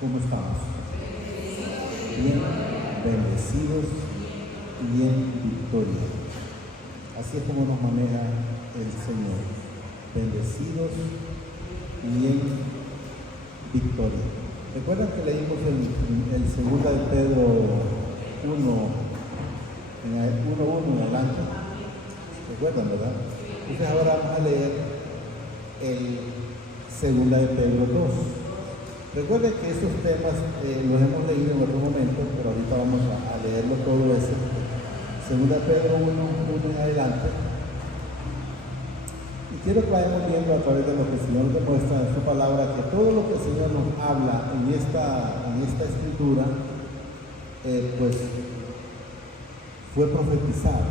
¿Cómo estamos? Bien, bendecidos y en victoria. Así es como nos maneja el Señor. Bendecidos y en victoria. ¿Recuerdan que leímos el 2 de Pedro 1, en el 1:1 en adelante? ¿Recuerdan, verdad? Entonces ahora vamos a leer el 2 de Pedro 2. Recuerden que esos temas los hemos leído en otro momento, pero ahorita vamos a leerlo todo ese. 2 de Pedro 1 en adelante. Y quiero que vayamos viendo a través de lo que el Señor demuestra en su palabra, que todo lo que el Señor nos habla en esta escritura, pues fue profetizado,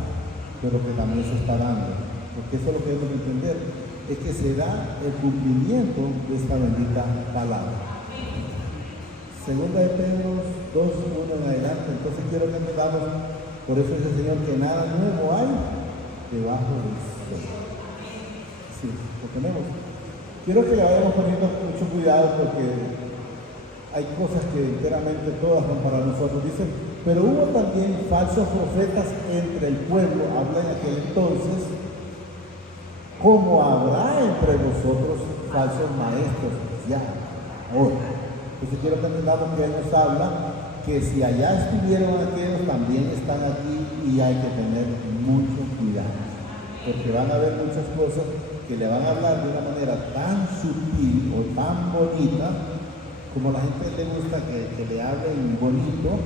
pero que también se está dando. Porque eso es lo que debemos entender, es que se da el cumplimiento de esta bendita palabra. 2 de Pedro 2:1 en adelante. Entonces quiero que entendamos, por eso dice el Señor, que nada nuevo hay debajo del sol. Sí, lo tenemos. Quiero que le vayamos poniendo mucho cuidado porque hay cosas que enteramente todas son para nosotros. Dice, pero hubo también falsos profetas entre el pueblo, habla en aquel entonces, como habrá entre vosotros falsos maestros ya ahora. Entonces quiero que entendamos que Él nos habla que si allá estuvieron aquellos, también están aquí y hay que tener mucho cuidado. Porque van a haber muchas cosas que le van a hablar de una manera tan sutil o tan bonita, como a la gente le gusta que le hablen bonito.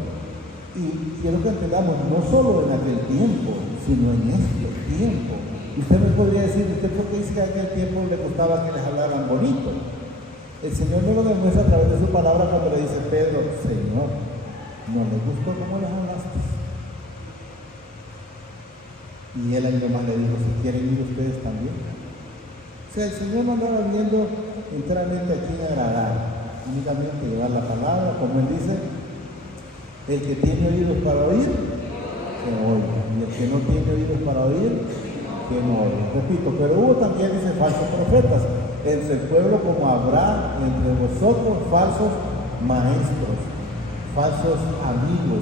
Y quiero que entendamos, no solo en aquel tiempo, sino en este tiempo. Usted me podría decir, ¿usted por qué dice que en aquel tiempo le gustaba que les hablaran bonito? El Señor no lo demuestra a través de su palabra cuando le dice, Pedro, Señor, no le gustó cómo les hablaste. Y él ahí nomás le dijo, si quieren ir ustedes también. O sea, el Señor no andaba viendo enteramente a quién agradar, únicamente llevar la palabra, como él dice, el que tiene oídos para oír, que oiga, y el que no tiene oídos para oír, que no oiga. Repito, pero hubo también, dice, falsos profetas entre el pueblo, como habrá entre vosotros falsos maestros, falsos amigos,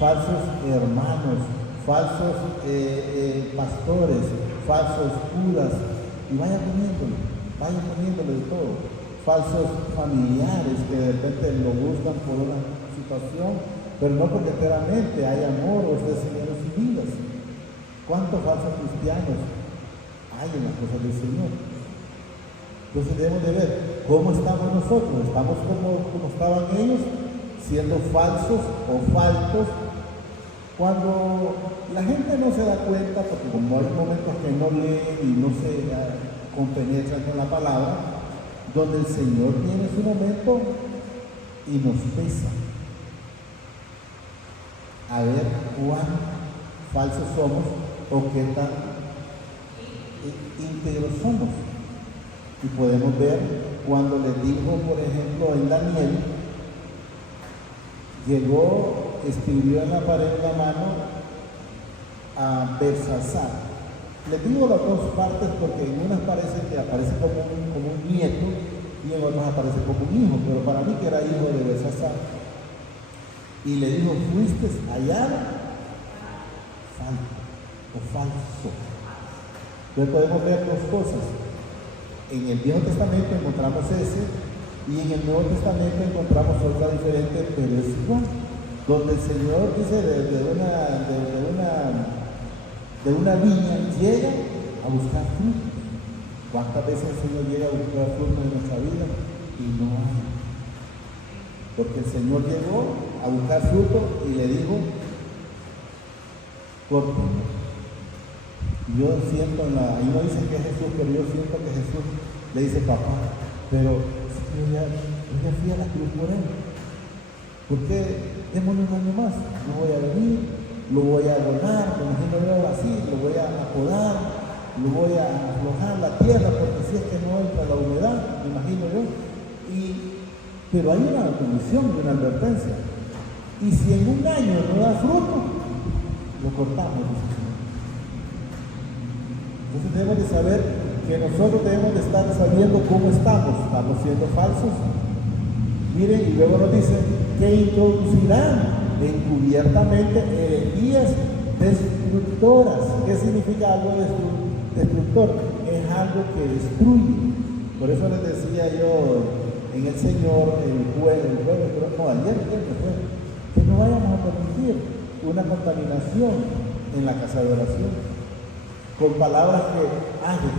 falsos hermanos, falsos pastores, falsos curas, y vaya poniéndole de todo, falsos familiares que de repente lo buscan por una situación, pero no porque enteramente hay amor o esté siguiendo sus vidas. ¿Cuántos falsos cristianos hay en las cosas del Señor? Entonces debemos de ver cómo estamos nosotros. ¿Estamos como estaban ellos, siendo falsos o faltos? Cuando la gente no se da cuenta, porque como hay momentos que no leen y no se compenetran con la palabra, donde el Señor tiene su momento y nos pesa a ver cuán falsos somos o qué tan íntegros somos. Y podemos ver cuando le dijo, por ejemplo, en Daniel, llegó, escribió en la pared la mano a Belsasar. Les digo las dos partes porque en unas parece que aparece como un nieto y en otras aparece como un hijo, pero para mí que era hijo de Belsasar. Y le dijo, fuiste allá falso. Entonces podemos ver dos cosas. En el Viejo Testamento encontramos ese y en el Nuevo Testamento encontramos otra diferente, pero es igual. Donde el Señor dice de una viña llega a buscar frutos. ¿Cuántas veces el Señor llega a buscar frutos en nuestra vida y no hay? Porque el Señor llegó a buscar fruto y le dijo, córtenlo. Yo siento ahí no dice que es Jesús, pero yo siento que Jesús le dice, papá, pero yo ya fui a la cruz por él. ¿Por qué démosle un año más? No voy a venir, lo voy a adornar, me imagino yo así, lo voy a podar, lo voy a aflojar la tierra, porque si es que no entra la humedad, me imagino yo. Pero hay una condición y una advertencia. Y si en un año no da fruto, lo cortamos, dice el Señor. Entonces debemos de saber que nosotros debemos de estar sabiendo cómo estamos. ¿Estamos siendo falsos? Miren, y luego nos dice que introducirán encubiertamente herejías destructoras. ¿Qué significa algo destructor? Es algo que destruye. Por eso les decía yo en el Señor, el jueves, ayer que no vayamos a permitir una contaminación en la casa de oración con palabras que,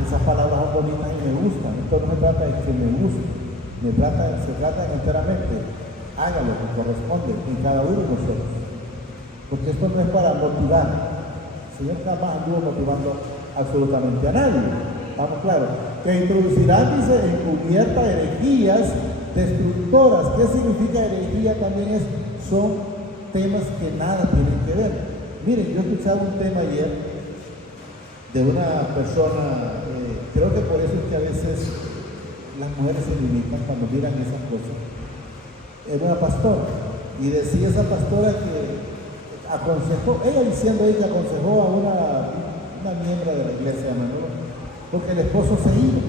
esas palabras son bonitas y me gustan. Esto no se trata de que me guste, se trata enteramente, haga lo que corresponde en cada uno de nosotros, porque esto no es para motivar. El Señor jamás anduvo motivando absolutamente a nadie. Vamos claro, que introducirán, dice, encubierta herejías destructoras. ¿Qué significa herejía? También son temas que nada tienen que ver. Miren, yo escuchaba un tema ayer de una persona, creo que por eso es que a veces las mujeres se limitan cuando miran esas cosas. Era una pastora, y decía esa pastora que aconsejó, ella diciendo ahí que aconsejó a una miembro de la iglesia, ¿no? Porque el esposo se iba,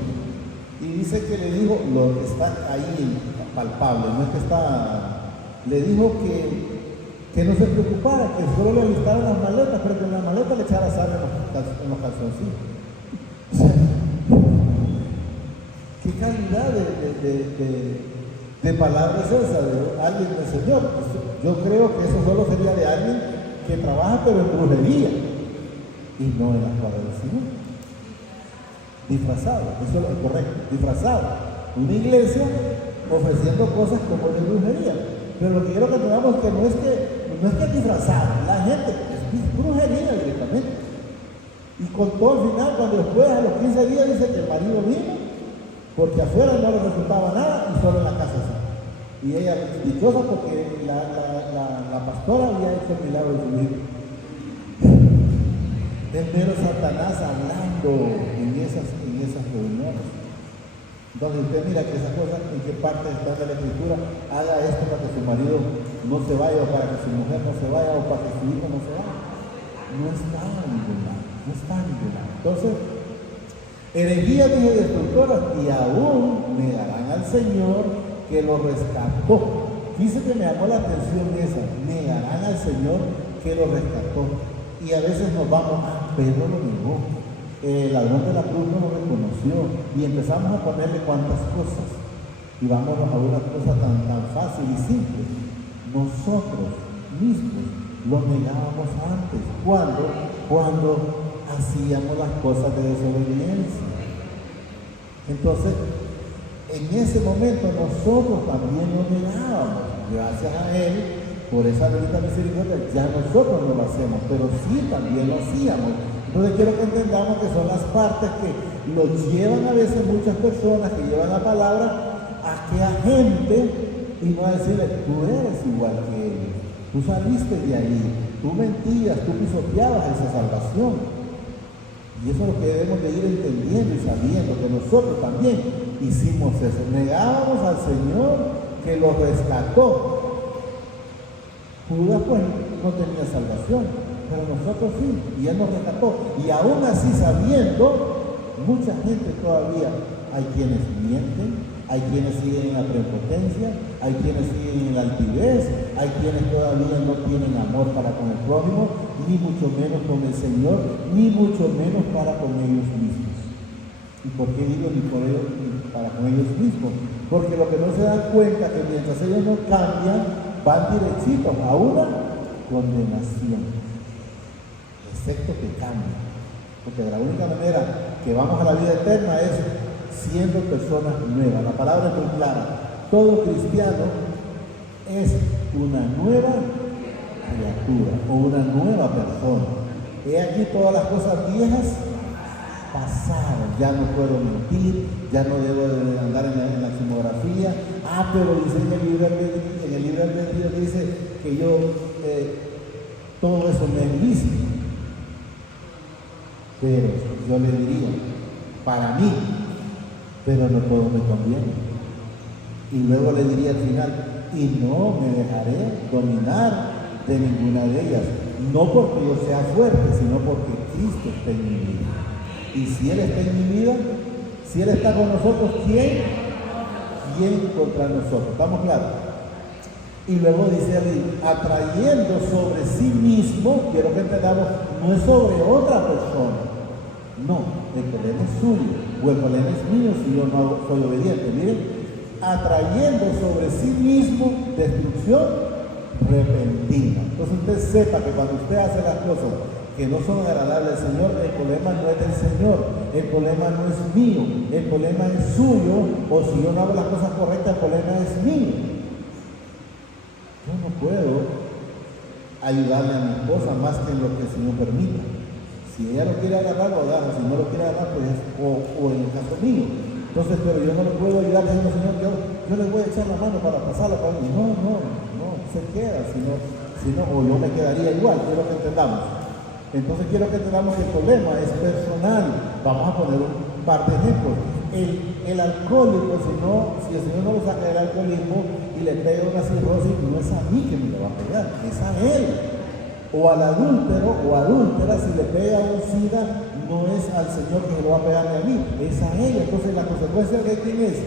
y dice que le dijo, lo que está ahí palpable, no es que está, le dijo que no se preocupara, que solo le alistaran las maletas, pero que en la maleta le echara sal en los calzoncillos. O sea, ¿qué calidad de palabra es esa de alguien del Señor? Yo creo que eso solo sería de alguien que trabaja pero en brujería y no en las cuadras del Señor. Disfrazado, eso es lo correcto, disfrazado. Una iglesia ofreciendo cosas como de brujería. Pero lo que quiero que tengamos es que no es que disfrazado, la gente es brujería directamente. Y con todo el final, cuando después a los 15 días dice que el marido vino, porque afuera no le resultaba nada y solo en la casa sí. Y ella dichosa porque la pastora había hecho el milagro de su vida. El mero Satanás hablando en esas reuniones. Entonces usted mira que esas cosas, en qué parte está de la escritura, haga esto para que su marido no se vaya, o para que su mujer no se vaya, o para que su hijo no se vaya. No está en ningún lado, no está en ningún lado. Entonces, herejía, dije, destructoras, y aún negarán al Señor que lo rescató. Dice que me llamó la atención esa, negarán al Señor que lo rescató. Y a veces nos vamos, Pedro lo negó. El ladrón de la cruz no lo reconoció y empezamos a ponerle cuantas cosas y vámonos a una cosa tan fácil y simple. Nosotros mismos lo negábamos antes. Cuando hacíamos las cosas de desobediencia. Entonces, en ese momento nosotros también lo negábamos. Gracias a Él, por esa bendita misericordia, ya nosotros no lo hacemos, pero sí también lo hacíamos. Entonces quiero que entendamos que son las partes que los llevan a veces muchas personas que llevan la palabra a que a gente y no a decirle, tú eres igual que ellos, tú saliste de ahí, tú mentías, tú pisoteabas esa salvación. Y eso es lo que debemos de ir entendiendo y sabiendo, que nosotros también hicimos eso, negábamos al Señor que lo rescató. Judas pues no tenía salvación, pero nosotros sí, y Él nos rescató. Y aún así, sabiendo, mucha gente todavía, hay quienes mienten, hay quienes siguen en la prepotencia, hay quienes siguen en la altivez, hay quienes todavía no tienen amor para con el prójimo, ni mucho menos con el Señor, ni mucho menos para con ellos mismos. ¿Y por qué digo ni por ellos, ni para con ellos mismos? Porque lo que no se dan cuenta que mientras ellos no cambian, van derechitos a una condenación. Excepto que cambien, porque de la única manera que vamos a la vida eterna es siendo personas nuevas. La palabra es muy clara, todo cristiano es una nueva criatura o una nueva persona. He aquí todas las cosas viejas pasaron, ya no puedo mentir, ya no debo de andar en la simografía, pero dice en el libro del Dios dice que yo todo eso me es lícito. Pero yo le diría, para mí, pero no todo me conviene. Y luego le diría al final, y no me dejaré dominar de ninguna de ellas, no porque yo sea fuerte, sino porque Cristo está en mi vida. Y si Él está en mi vida, si Él está con nosotros, ¿quién bien contra nosotros. ¿Estamos claros? Y luego dice ahí, atrayendo sobre sí mismo, quiero que entendamos, no es sobre otra persona. No, el problema es suyo, o el problema es mío si yo no soy obediente. Miren, atrayendo sobre sí mismo destrucción repentina. Entonces usted sepa que cuando usted hace las cosas que no son agradables al Señor, el problema no es del Señor, el problema no es mío, el problema es suyo, o si yo no hago las cosas correctas, el problema es mío. Yo no puedo ayudarle a mi esposa más que en lo que el Señor permita. Si ella lo quiere agarrar, lo agarra, si no lo quiere agarrar, pues o en el caso mío. Entonces, pero yo no le puedo ayudar diciendo, Señor, yo le voy a echar la mano para pasarla para mí. No, se queda, si no, o yo me quedaría igual, quiero que entendamos. Entonces quiero que entendamos que el problema es personal. Vamos a poner un par de ejemplos. El alcohólico, si el Señor no lo saca del alcoholismo y le pega una cirrosis, no es a mí que me lo va a pegar, es a él. O al adúltero o adúltera, si le pega un SIDA, no es al Señor que lo va a pegar a mí, es a ella. Entonces la consecuencia de quién es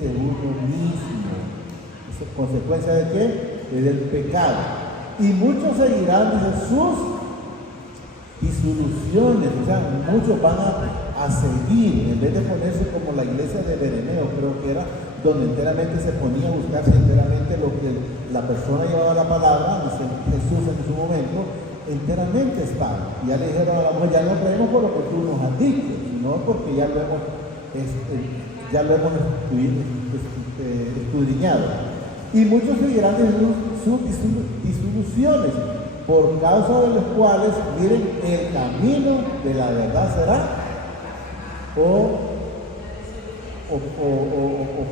de uno mismo. ¿Es consecuencia de qué? Del pecado. Y muchos seguirán de Jesús y soluciones, o sea, muchos van a seguir, en vez de ponerse como la iglesia de Bereneo, creo que era, donde enteramente se ponía a buscarse enteramente lo que la persona llevaba la palabra, dice Jesús en su momento, enteramente estaba. Ya le dijeron a la mujer, ya no creemos por lo que tú nos has dicho, sino porque ya lo hemos escudriñado. Y muchos seguirán de sus disoluciones, por causa de los cuales, miren, el camino de la verdad será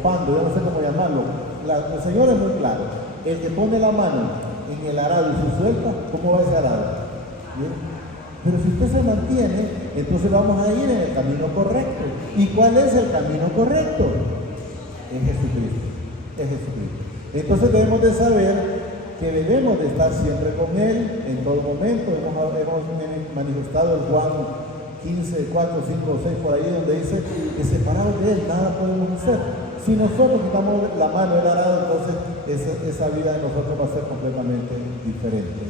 pando, yo no sé cómo llamarlo. El Señor es muy claro. El que pone la mano en el arado y se suelta, ¿cómo va ese arado? ¿Bien? Pero si usted se mantiene, entonces vamos a ir en el camino correcto. ¿Y cuál es el camino correcto? Es Jesucristo. Es Jesucristo. Entonces debemos de saber que debemos de estar siempre con Él en todo momento. Hemos manifestado en Juan 15, 4, 5, 6, por ahí, donde dice que separados de Él nada podemos hacer. Si nosotros quitamos la mano del arado, entonces esa vida de nosotros va a ser completamente diferente.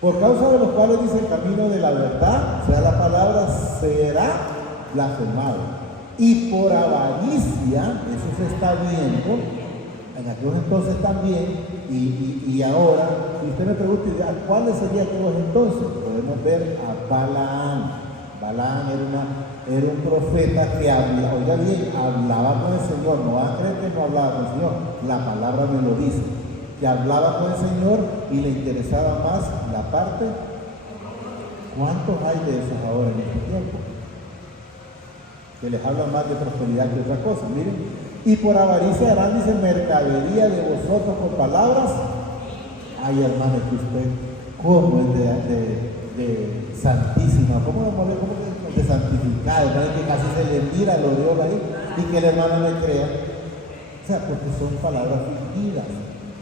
Por causa de los cuales dice el camino de la verdad, o sea, la palabra será blasfemado. Y por avaricia, eso se está viendo, en aquellos entonces también, y ahora, si usted me pregunta, ¿cuáles serían aquellos entonces? Podemos ver a Balaam. Balaam era un profeta que hablaba, oiga bien, hablaba con el Señor, no va a creer que no hablaba con el Señor, la palabra me lo dice, que hablaba con el Señor y le interesaba más la parte. ¿Cuántos hay de esos ahora en este tiempo? Que les hablan más de prosperidad que otra cosa, miren. Y por avaricia harán, dice, mercadería de vosotros con palabras. Ay, hermano, que usted, ¿cómo es de santísima? ¿Cómo es de santificada? ¿No? Que casi se le mira el aureola ahí y que el hermano le crea. O sea, porque son palabras fingidas,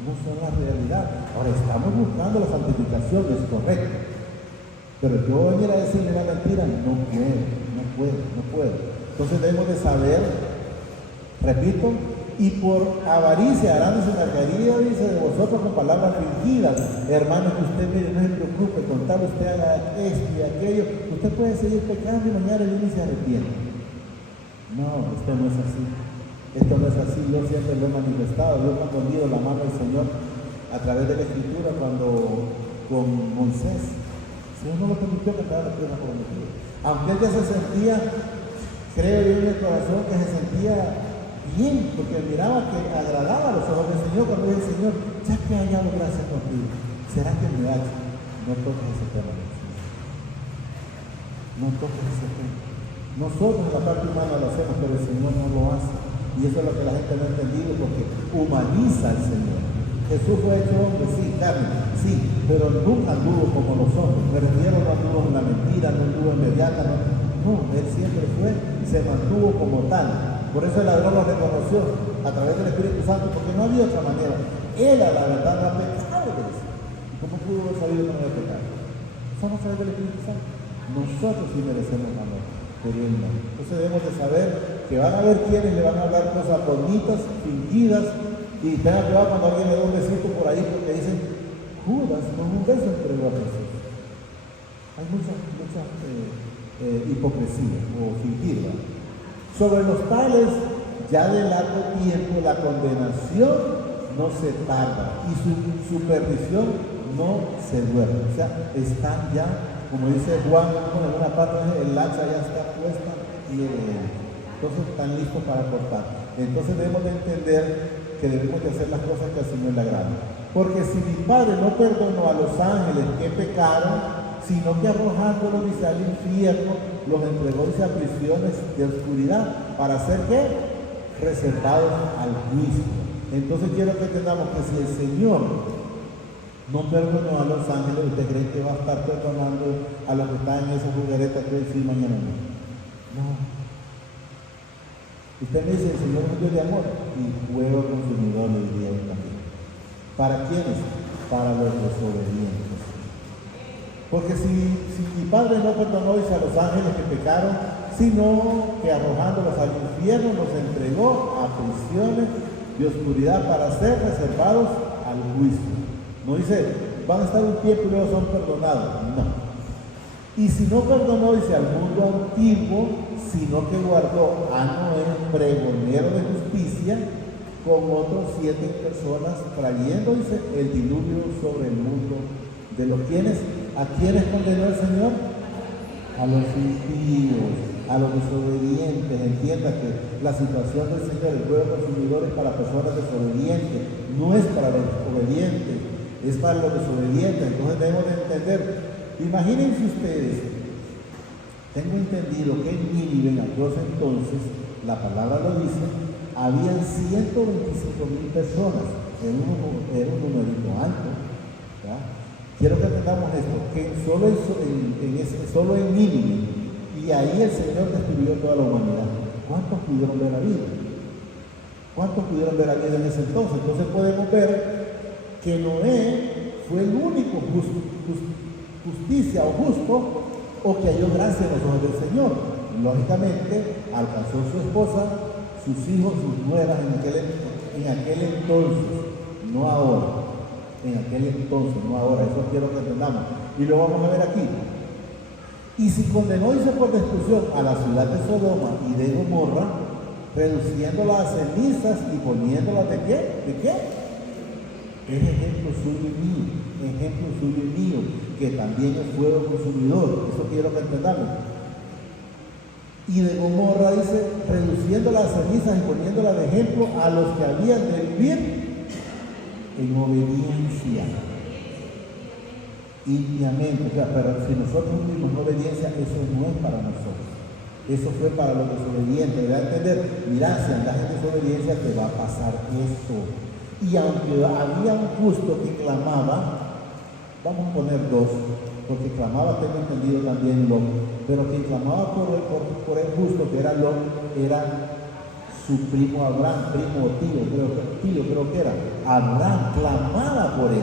no son la realidad. Ahora, estamos buscando la santificación, es correcto. Pero yo venir a decirle una mentira, no puedo. Entonces debemos de saber, repito, y por avaricia harán su mercadería, dice, de vosotros con palabras fingidas. Hermano, que usted, mire, no se preocupe, con tal usted haga esto y aquello, usted puede seguir pecando y mañana viene y se arrepiente. No, esto no es así. Esto no es así. Yo siempre lo he manifestado. Yo cuando he la mano del Señor a través de la Escritura, cuando con Moisés, el Señor no lo permitió que entrara la tierra prometida. Aunque él ya se sentía, creo yo en el corazón, que se sentía bien, porque miraba que agradaba a los ojos del Señor cuando dice, Señor, ya que he hallado gracia contigo, ¿será que me hagas? No toques ese tema. No toques ese tema. Nosotros en la parte humana lo hacemos, pero el Señor no lo hace. Y eso es lo que la gente no ha entendido, porque humaniza al Señor. Jesús fue hecho hombre, sí, carne, sí, pero nunca anduvo como los hombres. Me refiero, no anduvo en la mentira, no anduvo en mediata, no, él siempre fue, se mantuvo como tal. Por eso el ladrón lo reconoció a través del Espíritu Santo, porque no había otra manera. Él a la verdad no ha pecado. ¿Cómo pudo haber sabido que no había pecado? Solo a través del Espíritu Santo. Nosotros sí merecemos amor, pero él no. Entonces debemos de saber que van a ver quienes le van a hablar cosas bonitas, fingidas, y tengan cuidado cuando alguien le da un besito por ahí porque dicen, Judas con un beso entregó a Jesús. Hay mucha hipocresía o fingida. Sobre los tales, ya de largo tiempo la condenación no se tarda y su perdición no se duerme. O sea, están ya, como dice Juan en una parte, el hacha ya está puesta y entonces están listos para cortar. Entonces debemos de entender que debemos de hacer las cosas que al Señor le agradan. Porque si mi Padre no perdonó a los ángeles que pecaron, sino que arrojándolos, dice, al infierno, los entregó, dice, a prisiones de oscuridad, para ser ¿qué? Reservados al juicio. Entonces quiero que entendamos que si el Señor no perdonó a los ángeles, ¿usted cree que va a estar perdonando a los que están en esa jugareta que hoy sí, mañana no? No. Usted me dice, el Señor es un Dios de amor y fuego consumidor, le diría yo también. ¿Para quiénes? Para los desobedientes. Porque si mi Padre no perdonó, dice, a los ángeles que pecaron, sino que arrojándolos al infierno los entregó a prisiones de oscuridad para ser reservados al juicio. No dice, van a estar un tiempo y luego son perdonados. No. Y si no perdonó, dice, al mundo antiguo, sino que guardó a Noé, pregonero de justicia, con otros 7 personas, trayendo, dice, el diluvio sobre el mundo de los quienes. ¿A quiénes condenó el Señor? A los impíos, a los desobedientes. Entienda que la situación del Señor, el fuego consumidor, es para personas desobedientes, no es para los obedientes, es para los desobedientes. Entonces debemos de entender. Imagínense ustedes, tengo entendido que en Nínive, en aquellos entonces, la palabra lo dice, habían 125,000 personas, era un numerito alto, ¿verdad? Quiero que entendamos esto, que solo en Nínive, y ahí el Señor destruyó toda la humanidad. ¿Cuántos pudieron ver la vida? ¿Cuántos pudieron ver la vida en ese entonces? Entonces podemos ver que Noé fue el único justicia o justo, o que halló gracia en los ojos del Señor. Lógicamente, alcanzó su esposa, sus hijos, sus nueras en aquel entonces, no ahora. En aquel entonces, no ahora, eso quiero que entendamos. Y lo vamos a ver aquí. Y si condenó, dice, por destrucción a la ciudad de Sodoma y de Gomorra, reduciéndola a cenizas y poniéndola ¿de qué? ¿De qué? Es ejemplo suyo y mío, que también es fuego consumidor. Eso quiero que entendamos. Y de Gomorra, dice, reduciéndola a cenizas y poniéndola de ejemplo a los que habían de vivir en obediencia, íntimamente. O sea, pero si nosotros vivimos en obediencia, eso no es para nosotros. Eso fue para los desobedientes. Debe entender, mira, si andas en desobediencia te va a pasar esto. Y aunque había un justo que clamaba, vamos a poner 2, porque clamaba, tengo entendido también Lot, pero quien clamaba por el justo, que era Lot, era su primo Abraham, primo o tío creo que era. Abraham clamaba por él.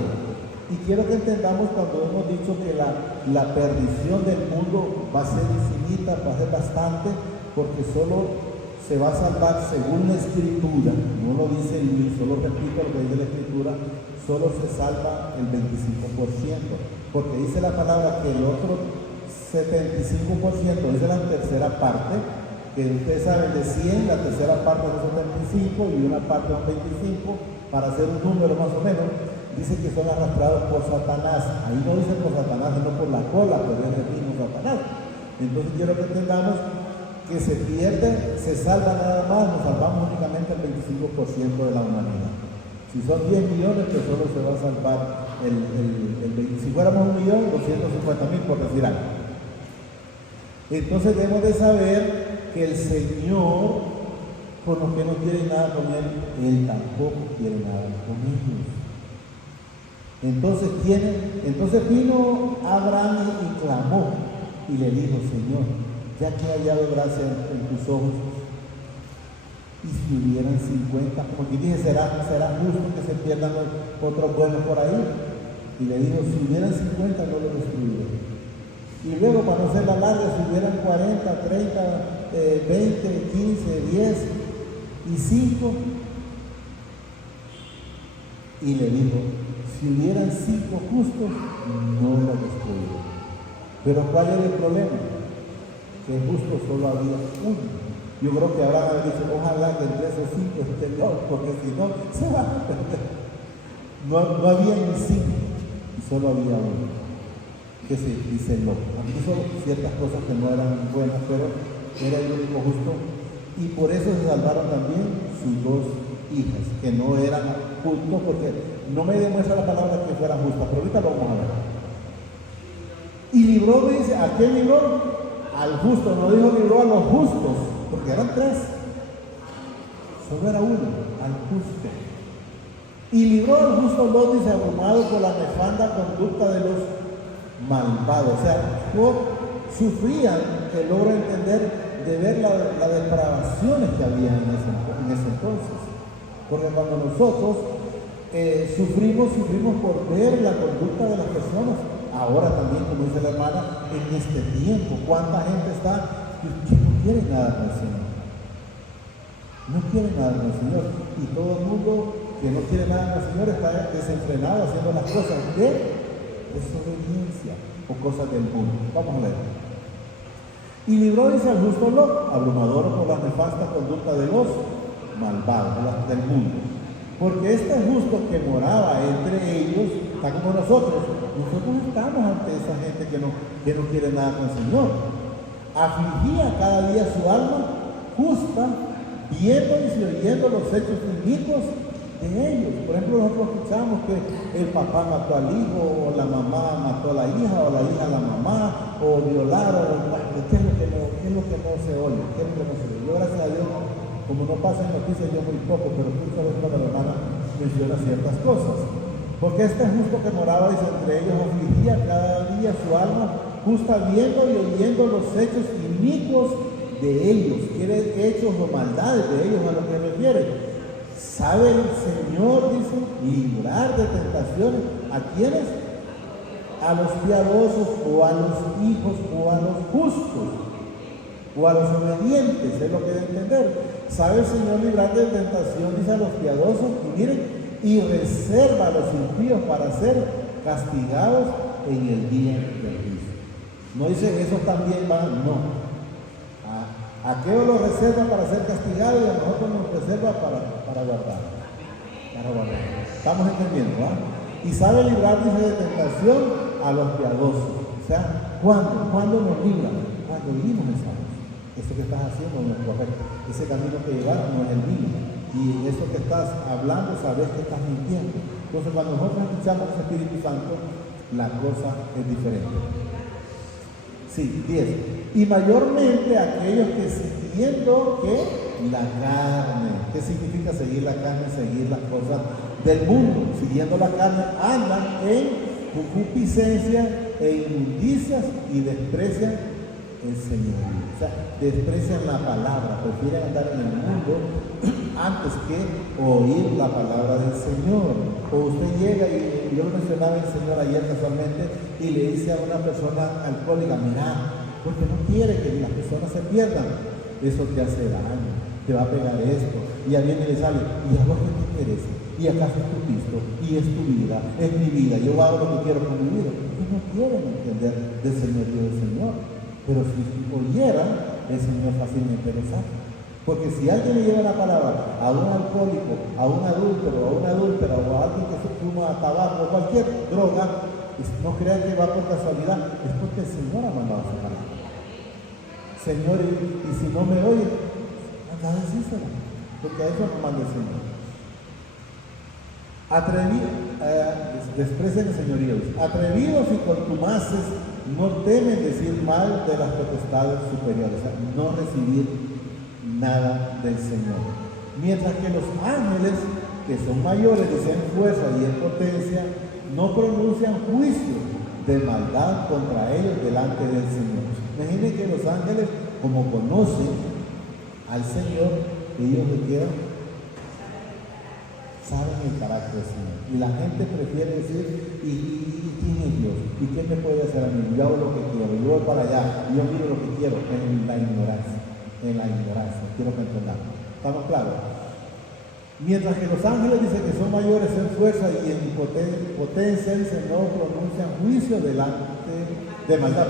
Y quiero que entendamos cuando hemos dicho que la perdición del mundo va a ser infinita, va a ser bastante, porque solo se va a salvar según la Escritura, no lo dice Luis, solo repito lo que dice la Escritura, solo se salva el 25%, porque dice la palabra que el otro 75%, dice la tercera parte, que ustedes saben, de 100, la tercera parte son 75 y una parte son 25, para hacer un número más o menos, dice que son arrastrados por Satanás. Ahí no dice por Satanás, sino por la cola, pero es el mismo Satanás. Entonces quiero que entendamos que se pierde, se salva nada más, nos salvamos únicamente el 25% de la humanidad. Si son 10 millones, pues solo se va a salvar el 20. Si fuéramos 1.250.000, por decir algo. Entonces debemos de saber que el Señor, por lo que no quiere nada con él, él tampoco quiere nada con ellos. Entonces vino Abraham y clamó y le dijo, Señor, ya que he hallado gracia en tus ojos, y si hubieran 50, porque dije, ¿será justo que se pierdan otros buenos por ahí? Y le dijo, si hubieran 50 no lo destruiré. Y luego, para no ser la larga, si hubieran 40, 30, 20, 15, 10 y 5. Y le dijo, si hubieran 5 justos, no lo destruirían. Pero ¿cuál era el problema? Que justo solo había uno. Yo creo que Abraham había dicho, ojalá que entre esos 5 esté Lot, porque si no, se va a perder. No había ni 5, y solo había uno, que se dice Lot. Hizo ciertas cosas que no eran buenas, pero era el único justo, y por eso se salvaron también sus 2 hijas, que no eran justos, porque no me demuestra la palabra que fueran justas, pero ahorita lo vamos a ver. Y libró, dice, ¿a quién libró? Al justo, no dijo libró a los justos, porque eran 3, solo era uno, al justo. Y libró al justo Lot, dice, abrumado por la nefanda conducta de los malvados. O sea, sufrían, que logro entender, de ver las depravaciones que había en ese entonces. Porque cuando nosotros sufrimos por ver la conducta de las personas. Ahora también, como dice la hermana, en este tiempo, ¿cuánta gente está que no quiere nada con el Señor? No quiere nada con el Señor. Y todo el mundo que no quiere nada con el Señor está desenfrenado haciendo las cosas de desobediencia o cosas del mundo. Vamos a ver. Y libró, dice, al justo Lot, abrumador por la nefasta conducta de los malvados, del mundo. Porque este justo que moraba entre ellos, está como nosotros estamos ante esa gente que no quiere nada con el Señor. Afligía cada día su alma justa, viendo y oyendo los hechos inicuos de ellos. Por ejemplo, nosotros escuchamos que el papá mató al hijo, o la mamá mató a la hija, o la hija a la mamá, o violaron. ¿Qué es lo que no se oye? ¿Qué es lo que no se oye? Yo, gracias a Dios, como no pasa en noticias, yo muy poco, pero tú sabes cuando la hermana menciona ciertas cosas. Porque este justo que moraba, dice, entre ellos afligía cada día su alma, justa viendo y oyendo los hechos inicuos de ellos. Quiere hechos o maldades de ellos, a lo que refiere. ¿Sabe el Señor, dice, librar de tentaciones? ¿A quiénes? A los piadosos, o a los hijos, o a los justos, o a los obedientes, es lo que debe entender. ¿Sabe el Señor librar de tentación, dice, a los piadosos? Y miren, y reserva a los impíos para ser castigados en el día del juicio. No dice eso también van, no. Aquello lo reserva para ser castigado y a nosotros nos reserva para guardar. Estamos entendiendo, ¿va? Y sabe librar, dice, de tentación a los piadosos. O sea, ¿cuándo nos libra? Cuando vivimos esa voz. Eso que estás haciendo no es correcto. Ese camino que llevaron no es el mío. Y eso que estás hablando, sabes que estás mintiendo. Entonces, cuando nosotros escuchamos al Espíritu Santo, la cosa es diferente. Sí, 10. Y mayormente aquellos que siguiendo la carne. ¿Qué significa seguir la carne? Seguir las cosas del mundo. Siguiendo la carne, andan en concupiscencia e inmundicias y desprecian el Señor. O sea, desprecian la palabra, prefieren andar en el mundo antes que oír la palabra del Señor. O usted llega, y yo lo mencionaba el Señor ayer casualmente, y le dice a una persona alcohólica, mira, porque no quiere que las personas se pierdan, eso te hace daño, te va a pegar esto, y ya viene y le sale, ¿y a vos qué te interesa? ¿Y acaso es tu Cristo? ¿Y es tu vida? Es mi vida, yo hago lo que quiero con mi vida. Ellos no quieren entender del Señorío del Señor, pero si oyeran, el Señor fácilmente lo sabe. Porque si alguien le lleva la palabra a un alcohólico, a un adúltero, a una adúltera, o a alguien que se fuma tabaco o cualquier droga, no crean que va por casualidad, es porque el Señor ha mandado su palabra. Señor, y si no me oye, anda a decírselo, porque a eso nos manda el Señor. Desprecian el señorío. Atrevidos y contumaces no temen decir mal de las potestades superiores, o sea, no recibir nada del Señor. Mientras que los ángeles, que son mayores, dicen fuerza y en potencia, no pronuncian juicio de maldad contra ellos delante del Señor. Imaginen que los ángeles, como conocen al Señor, ellos le quieran, saben el carácter del Señor. Y la gente prefiere decir, ¿y quién es Dios? ¿Y qué me puede hacer a mí? Yo hago lo que quiero, yo voy para allá, yo miro lo que quiero, en la ignorancia. en la ignorancia. Quiero que entendamos. ¿Estamos claros? Mientras que los ángeles dicen que son mayores en fuerza y en potencia, dicen, no pronuncian juicio de maldad,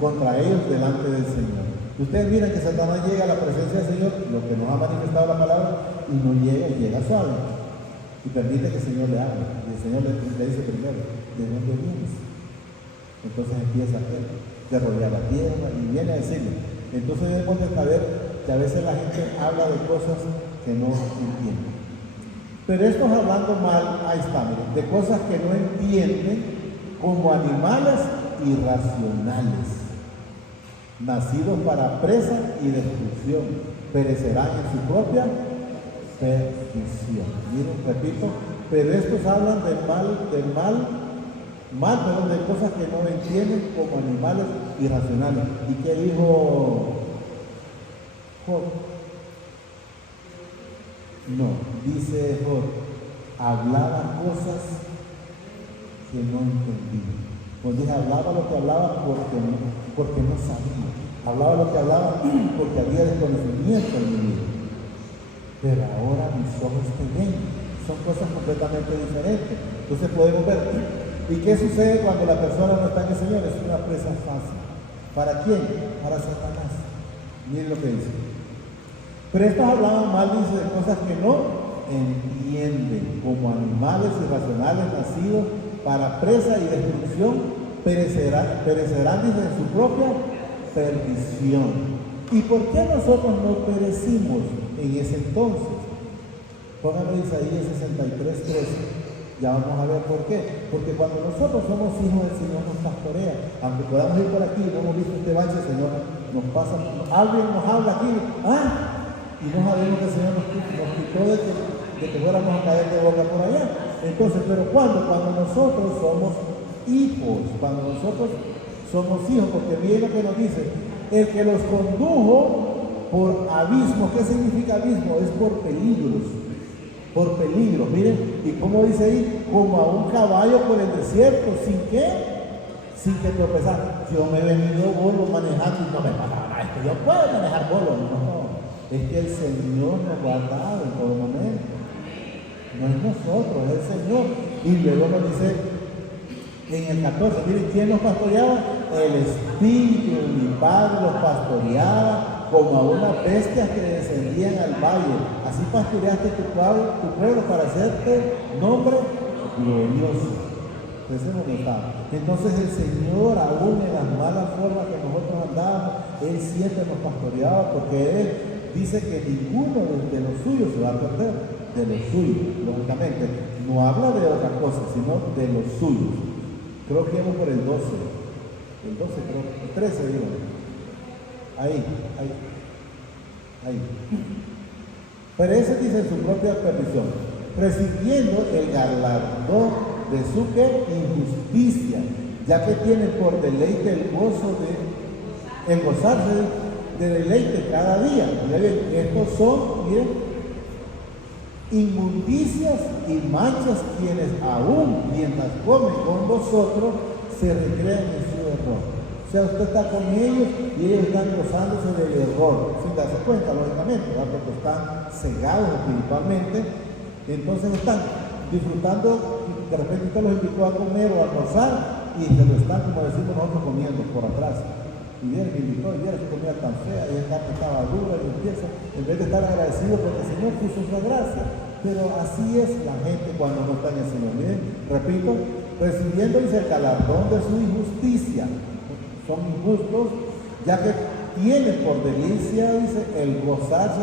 contra ellos delante del Señor. Ustedes miran que Satanás llega a la presencia del Señor, lo que nos ha manifestado la palabra, y no llega, y llega suave. Y permite que el Señor le hable. Y el Señor le dice primero, ¿de dónde vienes? Entonces empieza a rodear la tierra y viene a decirle. Entonces debemos de saber que a veces la gente habla de cosas que no entienden. Pero esto es hablando mal, ahí está, miren, de cosas que no entienden, como animales irracionales, nacidos para presa y destrucción, perecerán en su propia perdición. Miren, repito, pero estos hablan de cosas que no entienden, como animales irracionales. ¿Y qué dijo Job? No, dice Job, hablaba cosas que no entendía. Pues dije, hablaba lo que hablaba porque no sabía. Hablaba lo que hablaba porque había desconocimiento en mi vida. Pero ahora mis ojos te ven. Son cosas completamente diferentes. Entonces podemos ver. ¿Y qué sucede cuando la persona no está en el Señor? Es una presa fácil. ¿Para quién? Para Satanás. Miren lo que dice. Pero estos hablaban mal, dice, de cosas que no entienden, como animales irracionales nacidos para presa y destrucción, perecerán, dice, en su propia perdición. ¿Y por qué nosotros no perecimos en ese entonces? Pónganme Isaías 63:13. Ya vamos a ver por qué. Porque cuando nosotros somos hijos del Señor nos pastorea. Aunque podamos ir por aquí, no hemos visto este bache, el Señor nos pasa, alguien nos habla aquí, y no sabemos que el Señor nos quitó de que fuéramos a caer de boca por allá. Entonces, pero cuando nosotros somos hijos, porque miren lo que nos dice, el que los condujo por abismo. ¿Qué significa abismo? Es por peligros. Por peligro, miren, y como dice ahí, como a un caballo por el desierto, ¿sin qué? Sin que tropezar. Yo me he venido bolo manejando y no me pasa nada, es que yo puedo manejar bolo. No, es que el Señor nos ha dado en todo momento. No es nosotros, es el Señor. Y luego nos dice en el 14, miren, ¿quién nos pastoreaba? El Espíritu de mi Padre los pastoreaba como a una bestia que descendían al valle. Así pastoreaste tu pueblo para hacerte nombre glorioso. Entonces el Señor, aún en las malas formas que nosotros andábamos, Él siempre nos pastoreaba, porque Él dice que ninguno de los suyos se va a perder, de los suyos, lógicamente. No habla de otra cosa, sino de los suyos. Creo que íbamos por el 12. El 12 creo, el 13 digo. Ahí. Pero ese dice su propia perdición, recibiendo el galardón de su injusticia, ya que tiene por deleite el gozarse de deleite cada día. Estos son, miren, inmundicias y manchas, quienes aún mientras comen con vosotros se recrean en su error. O sea, usted está con ellos y ellos están gozándose del error, sin darse cuenta, lógicamente, ¿verdad? Porque están cegados espiritualmente. Entonces están disfrutando, de repente usted los invitó a comer o a almorzar y se lo están, como decimos nosotros, comiendo por atrás. Y viene, me invitó, y viene, que comida tan fea, y esta estaba dura, y empieza, en vez de estar agradecido porque el Señor puso esa gracia. Pero así es la gente cuando no está en el Señor. Miren, repito, recibiendo el galardón de su injusticia. Son injustos, ya que tienen por delicia, dice, el gozar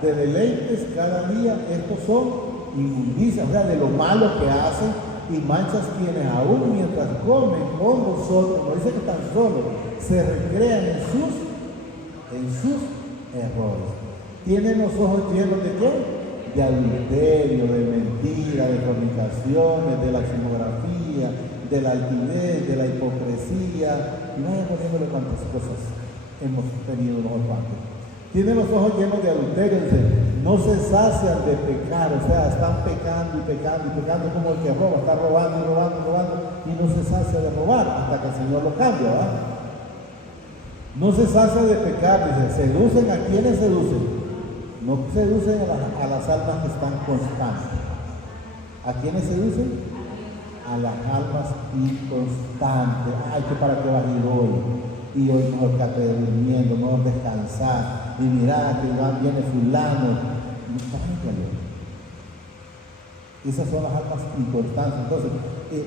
de deleites cada día. Estos son inmundicias, o sea, de lo malo que hacen, y manchas quienes aún mientras comen con vosotros, no dice que están solos, se recrean en sus errores. Tienen los ojos llenos de ¿qué? De adulterio, de mentira, de fornicaciones, de la xenografía, de la altivez, de la hipocresía, y vaya poniéndole cuántas cosas hemos tenido nosotros antes. Tienen los ojos llenos de adulterio, dice, no se sacian de pecar, o sea, están pecando y pecando y pecando, como el que roba, está robando y robando y robando, y no se sacia de robar hasta que el Señor lo cambia, ¿verdad? No se sacia de pecar, dice, seducen a quienes seducen. No seducen a las almas que están constantes. ¿A quiénes seducen? A las almas inconstantes. Ay, que para qué vas a ir hoy. Y hoy como el café durmiendo, no vamos a descansar. Y mira que viene fulano. Esas son las almas inconstantes. Entonces,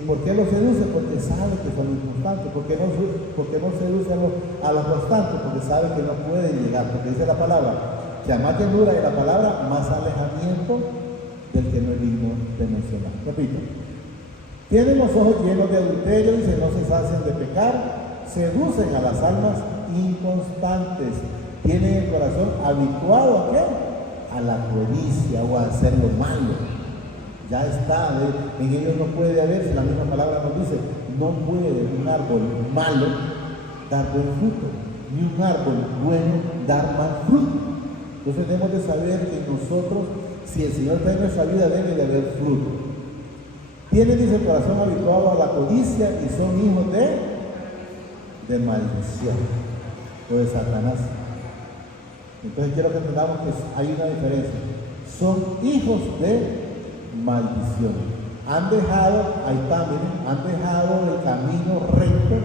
¿por qué los seduce? Porque sabe que son inconstantes. ¿Por qué no seduce a los constantes? Porque sabe que no pueden llegar. Porque dice la palabra, que a más llanura de la palabra, más alejamiento del que no es digno de mencionar. Repito. Tienen los ojos llenos de adulterio, dice, no se sacian de pecar, seducen a las almas inconstantes. Tienen el corazón habituado ¿a qué? A la codicia o a hacer lo malo. Ya está, en ellos no puede haber, si la misma palabra nos dice, no puede un árbol malo dar buen fruto, ni un árbol bueno dar mal fruto. Entonces debemos de saber que nosotros, si el Señor está en nuestra vida, debe de haber fruto. Tienen, dice, el corazón habituado a la codicia y son hijos de maldición o de Satanás. Entonces quiero que entendamos que hay una diferencia. Son hijos de maldición. Han dejado, ahí está, miren, han dejado el camino recto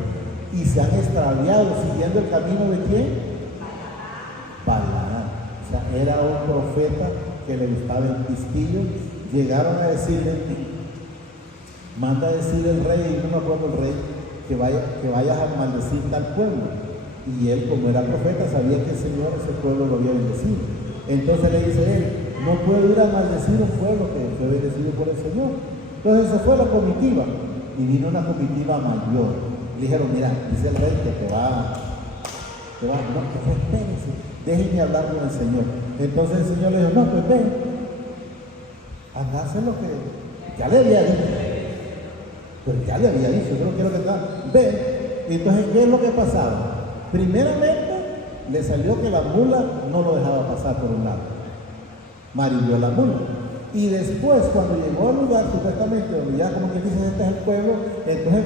y se han extraviado siguiendo el camino de quién? Balaam. O sea, era un profeta que le gustaba el pistillo. Llegaron a decirle, manda a decir el rey, y no me acuerdo el rey, que vayas a maldecir tal pueblo. Y él, como era profeta, sabía que el Señor ese pueblo lo había bendecido. Entonces le dice él, no puedo ir a maldecir un pueblo que fue bendecido por el Señor. Entonces se fue la comitiva y vino una comitiva mayor. Le dijeron, mira, dice el rey que te va, no, pues espérense, déjenme hablar con el Señor. Entonces el Señor le dijo, no, pues ven, anda a hacer lo que ya le había dicho. Pero ya le había dicho, yo no quiero que ven. Entonces, ¿qué es lo que pasaba? Primeramente, le salió que la mula no lo dejaba pasar por un lado. Marilló la mula. Y después, cuando llegó al lugar, supuestamente, donde ya como que dice, este es el pueblo, entonces,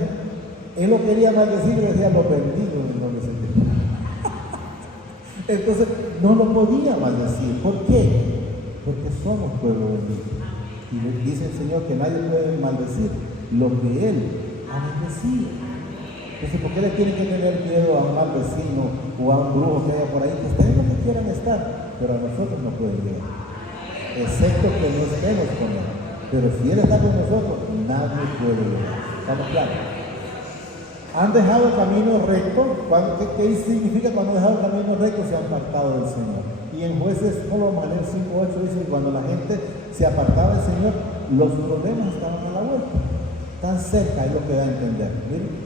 él lo quería maldecir y decía, los bendigo en el nombre de Dios. Entonces, no lo podía maldecir. ¿Por qué? Porque somos pueblo bendito. Y dice el Señor que nadie puede maldecir lo que Él ha bendecido. Entonces, ¿por qué le tienen que tener miedo a un mal vecino o a un brujo que haya por ahí? Que estén donde quieran estar, pero a nosotros no pueden llegar. Excepto que no estemos con Él. Pero si Él está con nosotros, nadie puede llegar. ¿Estamos claros? Han dejado el camino recto. ¿Qué significa cuando han dejado el camino recto? Se han apartado del Señor. Y en Jueces, no lo vamos a leer 5:8, dice que cuando la gente se apartaba del Señor, los problemas estaban a la vuelta. Tan cerca es lo que da a entender. Miren.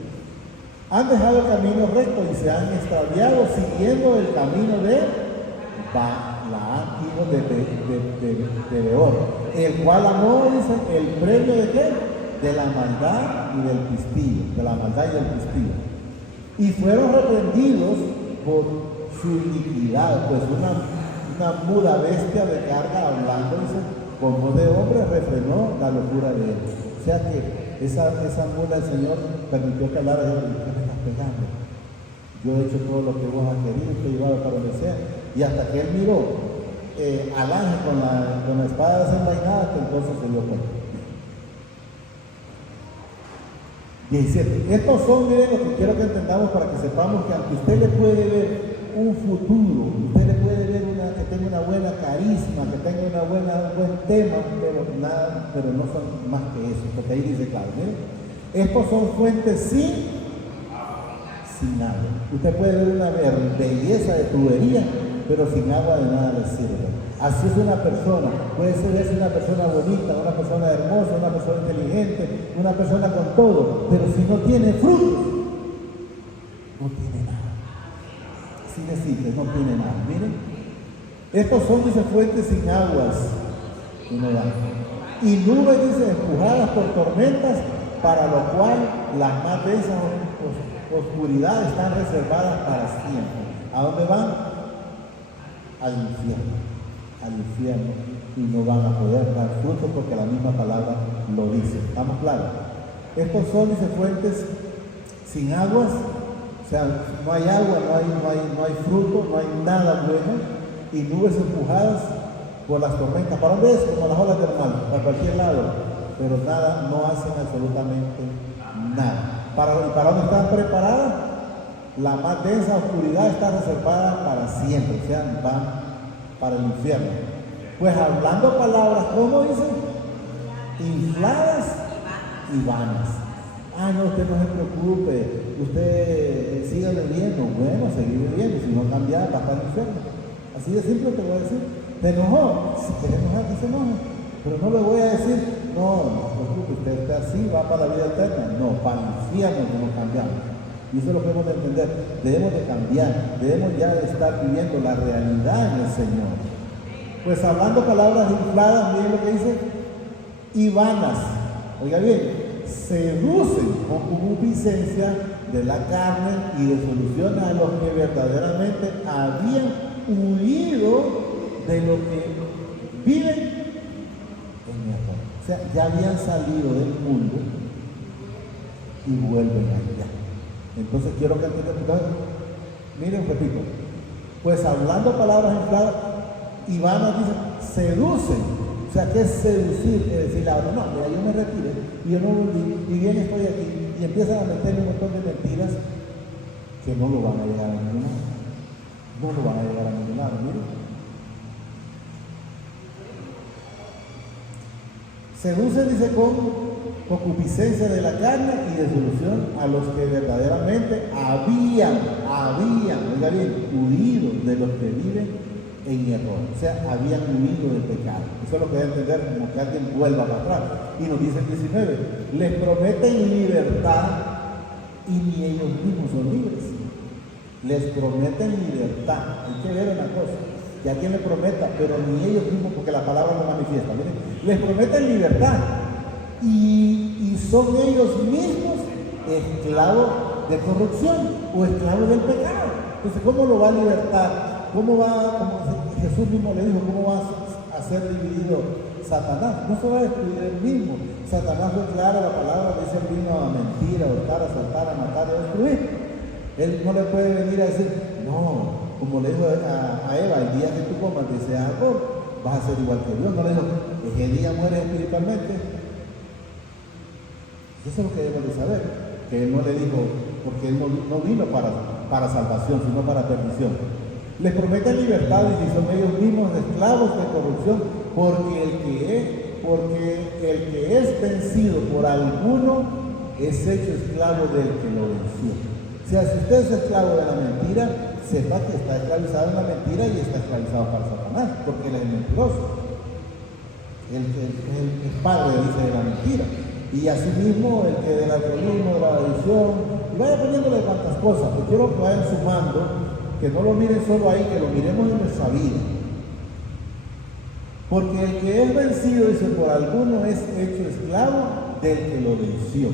Han dejado el camino recto y se han extraviado siguiendo el camino de Balaam, hijo de Beor, el cual amó, dice, el premio de qué? De la maldad y del pistillo, de la maldad y del pistillo. Y fueron reprendidos por su iniquidad, pues una muda bestia de carga hablando, dice, con voz de hombre refrenó la locura de él. O sea que esa mula el Señor permitió que hablara de él. ¿Qué me estás pegando? Yo he hecho todo lo que vos has querido, te he llevado para donde sea. Y hasta que él miró al ángel con la espada desenvainada, que entonces se dio cuenta. 17. Estos son, miren, lo que quiero que entendamos para que sepamos que aunque usted le puede ver un futuro, usted le puede ver que tenga una buena carisma, que tenga un buen tema, pero no son más que eso, porque ahí dice claro, miren, estos son fuentes sin agua. Usted puede ver una belleza de tubería, pero sin agua de nada le sirve. Así es una persona, puede ser una persona bonita, una persona hermosa, una persona inteligente, una persona con todo, pero si no tiene frutos, no tiene nada. Así de simple, no tiene nada. Miren, estos son, dice, fuentes sin aguas, y no dan. Y nubes, dice, empujadas por tormentas, para lo cual las más densas oscuridades están reservadas para siempre. ¿A dónde van? Al infierno, y no van a poder dar fruto porque la misma palabra lo dice. ¿Estamos claros? Estos son, dice, fuentes sin aguas, O sea, no hay agua, no hay fruto, no hay nada bueno, y nubes empujadas por las tormentas. ¿Para dónde es? Como las olas del mar, para cualquier lado. Pero nada, no hacen absolutamente nada. ¿Para dónde están preparadas? La más densa oscuridad está reservada para siempre, o sea, van para el infierno. Pues hablando palabras, ¿cómo dicen? Infladas y vanas. Ah, no, usted no se preocupe, usted siga bebiendo. Bueno, seguir bebiendo, si no cambia, va para el infierno. Así de simple te voy a decir. ¿Te enojó? Si te enoja, que se enoje. Pero no le voy a decir, no se preocupe, usted está así, va para la vida eterna. No, para el infierno que no cambiamos. Y eso es lo que debemos de entender. Debemos de cambiar, debemos ya de estar viviendo la realidad en el Señor. Pues hablando palabras infladas, miren lo que dice, y vanas. Oiga bien, seducen con concupiscencia de la carne y de soluciones a los que verdaderamente habían huido de lo que viven en error. O sea, ya habían salido del mundo y vuelven allá. Entonces quiero que entendamos. Miren, repito, pues hablando palabras infladas, y vanas, dice, seducen. O sea, ¿qué es seducir? Es decir, la otra, no, mira, yo me retiré y yo no volví, y bien estoy aquí, y empiezan a meterle un montón de mentiras que no lo van a llegar a ningún lado. No lo van a llegar a ningún lado, miren. Seduce, dice, con concupiscencia de la carne y de solución a los que verdaderamente habían, oiga bien, huido de los que viven en error. O sea, habían huido del pecado. Eso es lo que debe entender, como que alguien vuelva para atrás. Y nos dice el 19, les prometen libertad y ni ellos mismos son libres. Les prometen libertad. Hay que ver una cosa, que a quien le prometa, pero ni ellos mismos, porque la palabra lo manifiesta. Miren, les prometen libertad y son ellos mismos esclavos de corrupción o esclavos del pecado. Entonces, ¿cómo lo va a libertar? ¿Cómo va, como Jesús mismo le dijo, cómo va a ser dividido Satanás? No se va a destruir él mismo. Satanás fue clara la palabra, dice, él vino a mentir, a hurtar, a asaltar, a matar, a destruir. Él no le puede venir a decir, no, como le dijo a Eva, el día que tú comas de ese árbol, vas a ser igual que Dios. No le dijo, ese día mueres espiritualmente. Eso es lo que debemos de saber, que él no le dijo, porque él no vino para salvación, sino para perdición. Les prometen libertad y son ellos mismos esclavos de corrupción, porque el que es vencido por alguno es hecho esclavo del que lo venció. O sea, si usted es esclavo de la mentira, sepa que está esclavizado en la mentira y está esclavizado para Satanás, porque él es mentiroso. Él es padre, dice, de la mentira. Y asimismo, el que del alcoholismo, de la adicción, y vaya poniéndole tantas cosas, que quiero que vayan sumando, que no lo miren solo ahí, que lo miremos en nuestra vida. Porque el que es vencido, dice, por alguno es hecho esclavo del que lo venció.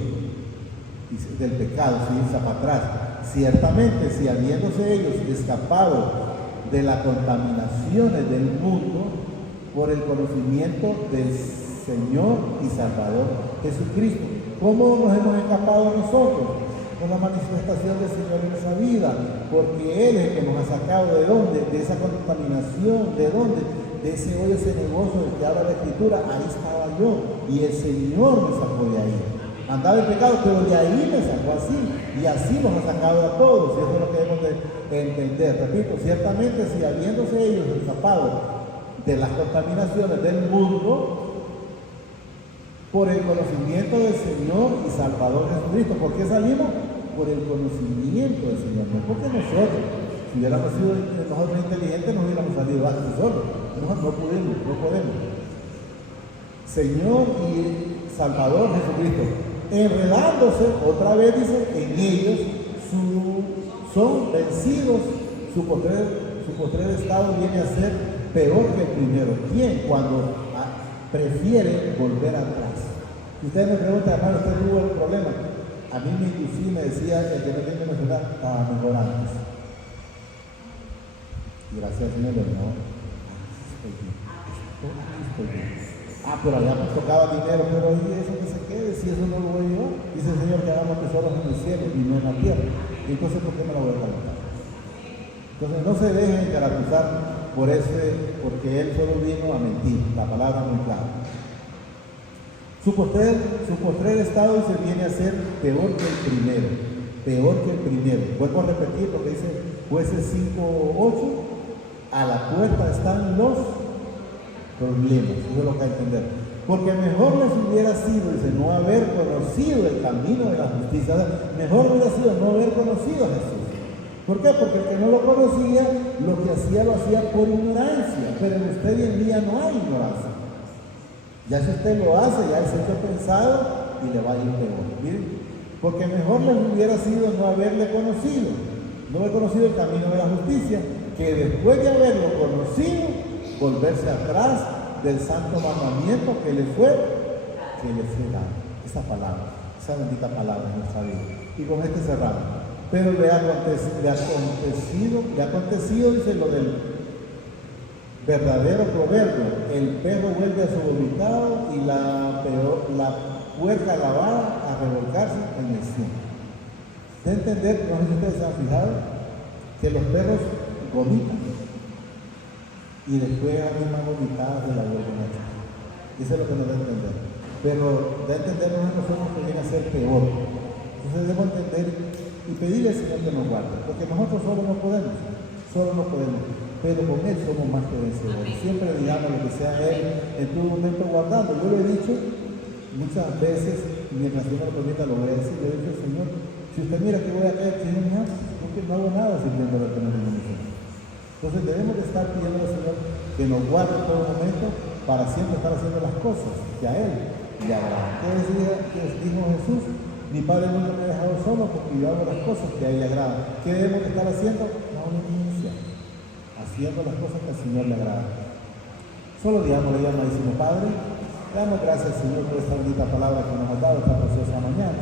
Dice, del pecado, si dice para atrás. Ciertamente, si habiéndose ellos escapado de las contaminaciones del mundo por el conocimiento del Señor y Salvador Jesucristo. ¿Cómo nos hemos escapado nosotros? Con la manifestación del Señor en nuestra vida, porque Él es el que nos ha sacado ¿de dónde? De esa contaminación, ¿de dónde? De ese hoyo cenagoso del que habla la Escritura. Ahí estaba yo y el Señor me sacó de ahí. Andaba en pecado, pero de ahí me sacó así, y así nos ha sacado a todos. Y eso es lo que debemos de entender. Repito, ciertamente si habiéndose ellos escapado de las contaminaciones del mundo por el conocimiento del Señor y Salvador Jesucristo. ¿Por qué salimos? Por el conocimiento del Señor, no porque nosotros. Si hubiéramos sido nosotros inteligentes, nos hubiéramos salido antes solos. No podemos. Señor y Salvador Jesucristo. Enredándose, otra vez dice, en ellos son vencidos, su postrer estado viene a ser peor que el primero. ¿Quién? Cuando prefiere volver atrás. Si ustedes me preguntan, hermano, ¿usted tuvo el problema? A mí me inducí, me decía que el que no tiene que mencionar estaba mejor antes. Y gracias al Señor, no, estoy bien. Ah, pero allá me tocaba dinero, pero ahí eso que se quede, si eso no lo voy a llevar. Dice el Señor que hagamos tesoros en el cielo y no en la tierra. Entonces, ¿por qué me lo voy a calentar? Entonces, no se dejen encaratuzar porque Él solo vino a mentir. La palabra muy clara. Su postrer estado se viene a ser peor que el primero. Peor que el primero. Vuelvo a repetir lo que dice Jueces 5:8. A la puerta están los problemas. Eso es lo que hay que entender. Porque mejor les hubiera sido, dice, no haber conocido el camino de la justicia. Mejor hubiera sido no haber conocido a Jesús. ¿Por qué? Porque el que no lo conocía, lo que hacía lo hacía por ignorancia. Pero en usted hoy en día no hay ignorancia. Ya si usted lo hace, ya es hecho pensado y le va a ir peor. ¿Miren? Porque mejor les hubiera sido no haberle conocido. No haber conocido el camino de la justicia, que después de haberlo conocido, volverse atrás del santo mandamiento que le fue dado. Esa palabra, esa bendita palabra en nuestra vida. Y con este cerramos. Pero le ha acontecido, dice lo del verdadero proverbio: el perro vuelve a su vomitado y la puerca lavada a revolcarse en el cielo. De entender, no sé si ustedes se han fijado, que los perros vomitan y después a la misma vomitada se la vuelven a echar. Eso es lo que nos da a entender. Pero da a entender nosotros que viene a ser peor. Entonces debemos entender y pedirle al Señor que nos guarde, porque nosotros solo no podemos, pero con Él somos más que vencedores. Siempre digamos lo que sea Él en todo momento guardando. Yo lo he dicho muchas veces, mientras Dios me lo permita, lo voy a decir. Yo he dicho: Señor, si usted mira que voy a caer, Señor, porque no hago nada sirviendo lo que no es necesario. Entonces debemos de estar pidiendo al Señor que nos guarde en todo momento para siempre estar haciendo las cosas que a Él le agradan. ¿Qué dijo Jesús? Mi Padre nunca me ha dejado solo porque yo hago las cosas que a Él le agradan. ¿Qué debemos de estar haciendo? La obediencia. Haciendo las cosas que al Señor le agradan. Solo digámosle, amadísimo Padre, le damos gracias, Señor, por esta bendita palabra que nos has dado esta preciosa mañana.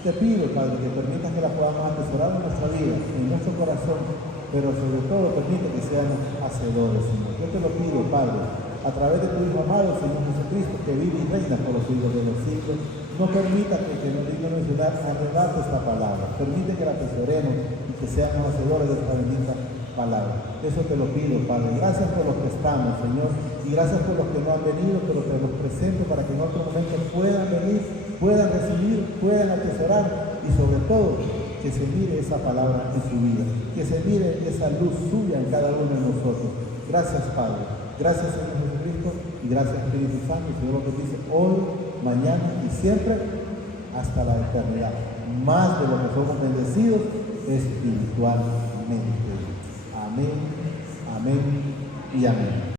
Te pido, Padre, que permitas que la podamos atesorar en nuestra vida, en nuestro corazón, pero sobre todo permite que seamos hacedores, Señor. Yo te lo pido, Padre, a través de tu Hijo amado, Señor Jesucristo, que vive y reina por los siglos de los siglos. No permita que nos digamos arreglarte esta palabra. Permite que la atesoremos y que seamos hacedores de esta bendita palabra. Eso te lo pido, Padre. Gracias por los que estamos, Señor, y gracias por los que no han venido, pero te los presento para que en otro momento puedan venir, puedan recibir, puedan atesorar y sobre todo que se mire esa palabra en su vida, que se mire esa luz suya en cada uno de nosotros. Gracias, Padre. Gracias, Señor Jesucristo, y gracias, Espíritu Santo. Y Señor, lo que dice hoy, mañana y siempre hasta la eternidad. Más de lo que somos bendecidos espiritualmente. Amén, amén y amén.